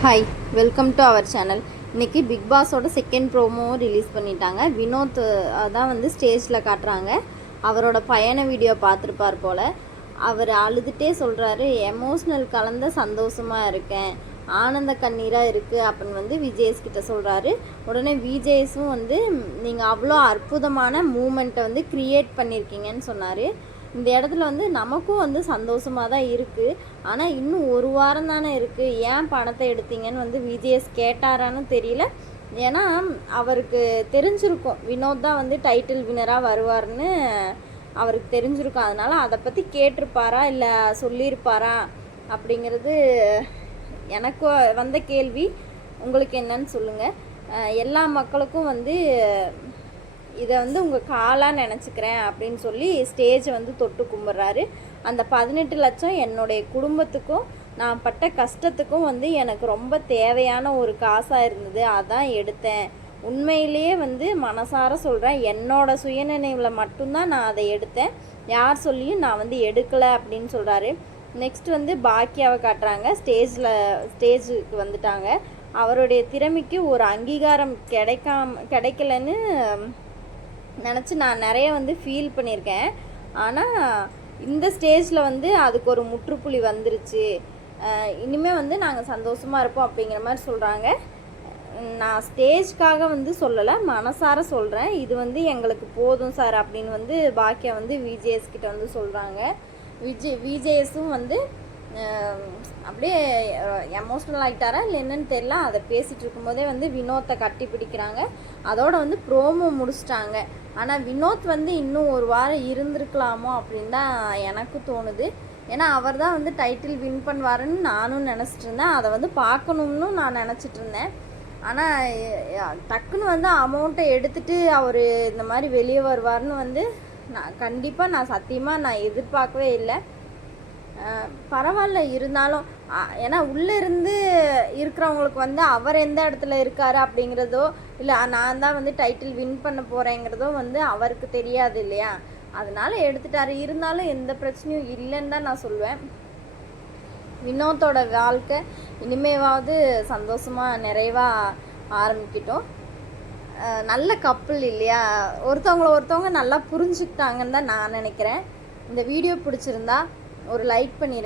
Hi, welcome to our channel. இன்றைக்கி big பாஸோட second ப்ரோமோவும் ரிலீஸ் பண்ணிட்டாங்க. வினோத் தான் வந்து ஸ்டேஜில் காட்டுறாங்க. அவரோட பயண வீடியோ பார்த்துருப்பார் போல். அவர் அழுதுகிட்டே சொல்கிறாரு, எமோஷ்னல் கலந்த சந்தோஷமாக இருக்கேன், ஆனந்த கண்ணீராக இருக்குது அப்படின்னு வந்து விஜேஸ் கிட்ட சொல்கிறாரு. உடனே விஜேஸும் வந்து நீங்கள் அவ்வளோ அற்புதமான மூமெண்ட்டை வந்து க்ரியேட் பண்ணியிருக்கீங்கன்னு சொன்னார். இந்த இடத்துல வந்து நமக்கும் வந்து சந்தோஷமாக தான் இருக்குது. ஆனால் இன்னும் ஒரு வாரம் தானே இருக்குது, ஏன் பணத்தை எடுத்தீங்கன்னு வந்து விஜேஎஸ் கேட்டாரான்னு தெரியல. ஏன்னா அவருக்கு தெரிஞ்சிருக்கும் வினோத் தான் வந்து டைட்டில் வினராக வருவார்னு அவருக்கு தெரிஞ்சிருக்கும். அதனால் அதை பற்றி கேட்டிருப்பாரா இல்லை சொல்லியிருப்பாரா அப்படிங்கிறது எனக்கு வந்த கேள்வி. உங்களுக்கு என்னன்னு சொல்லுங்கள். எல்லா மக்களுக்கும் வந்து இதை வந்து உங்கள் காலாக நினச்சிக்கிறேன் அப்படின்னு சொல்லி ஸ்டேஜை வந்து தொட்டு கும்பிட்றாரு. அந்த 18 லட்சம் என்னுடைய குடும்பத்துக்கும் நான் பட்ட கஷ்டத்துக்கும் வந்து எனக்கு ரொம்ப தேவையான ஒரு காசாக இருந்தது, அதான் எடுத்தேன். உண்மையிலேயே வந்து மனசார சொல்கிறேன், என்னோடய சுயநினைவில் மட்டும்தான் நான் அதை எடுத்தேன், யார் சொல்லியும் நான் வந்து எடுக்கலை அப்படின்னு சொல்கிறாரு. நெக்ஸ்ட் வந்து பாக்கியாவை காட்டுறாங்க. ஸ்டேஜுக்கு வந்துட்டாங்க. அவருடைய திறமைக்கு ஒரு அங்கீகாரம் கிடைக்கலன்னு நினச்சி நான் நிறைய வந்து ஃபீல் பண்ணியிருக்கேன். ஆனால் இந்த ஸ்டேஜில் வந்து அதுக்கு ஒரு முற்றுப்புள்ளி வந்துருச்சு. இனிமேல் வந்து நாங்கள் சந்தோஷமாக இருப்போம் அப்படிங்கிற மாதிரி சொல்கிறாங்க. நான் ஸ்டேஜ்க்காக வந்து சொல்லலை, மனசார சொல்கிறேன். இது வந்து எங்களுக்கு போதும் சார் அப்படின்னு வந்து பாக்கியா வந்து விஜேஎஸ் கிட்ட வந்து சொல்கிறாங்க. விஜேஎஸும் வந்து அப்படியே எமோஷ்னல் ஆகிட்டாரா இல்லை என்னன்னு தெரியல. அதை பேசிகிட்டு இருக்கும்போதே வந்து வினோத்தை கட்டி பிடிக்கிறாங்க. அதோட வந்து ப்ரோமோ முடிச்சிட்டாங்க. ஆனால் வினோத் வந்து இன்னும் ஒரு வாரம் இருந்திருக்கலாமோ அப்படின்னு தான் எனக்கு தோணுது. ஏன்னா அவர் தான் வந்து டைட்டில் வின் பண்ணுவாருன்னு நானும் நினச்சிட்டு இருந்தேன். அதை வந்து பார்க்கணும்னு நான் நினச்சிட்டு இருந்தேன். ஆனால் டக்குன்னு வந்து அமௌண்ட்டை எடுத்துகிட்டு அவர் இந்த மாதிரி வெளியே வருவார்னு வந்து நான் சத்தியமாக நான் எதிர்பார்க்கவே இல்லை. பரவாயில்ல இருந்தாலும், ஏன்னா உள்ளே இருந்து இருக்கிறவங்களுக்கு வந்து அவர் எந்த இடத்துல இருக்கார் அப்படிங்கிறதோ இல்லை நான் தான் வந்து டைட்டில் வின் பண்ண போகிறேங்கிறதோ வந்து அவருக்கு தெரியாது இல்லையா. அதனால எடுத்துட்டாரு. இருந்தாலும் எந்த பிரச்சனையும் இல்லைன்னு தான் நான் சொல்லுவேன். வினோத்தோட வாழ்க்கை இனிமேவாவது சந்தோஷமாக நிறைவாக ஆரம்பிக்கிட்டோம். நல்ல கப்புள் இல்லையா, ஒருத்தவங்க நல்லா புரிஞ்சுக்கிட்டாங்கன்னு தான் நான் நினைக்கிறேன். இந்த வீடியோ பிடிச்சிருந்தா ஒரு லைக் பண்ணிடுங்க.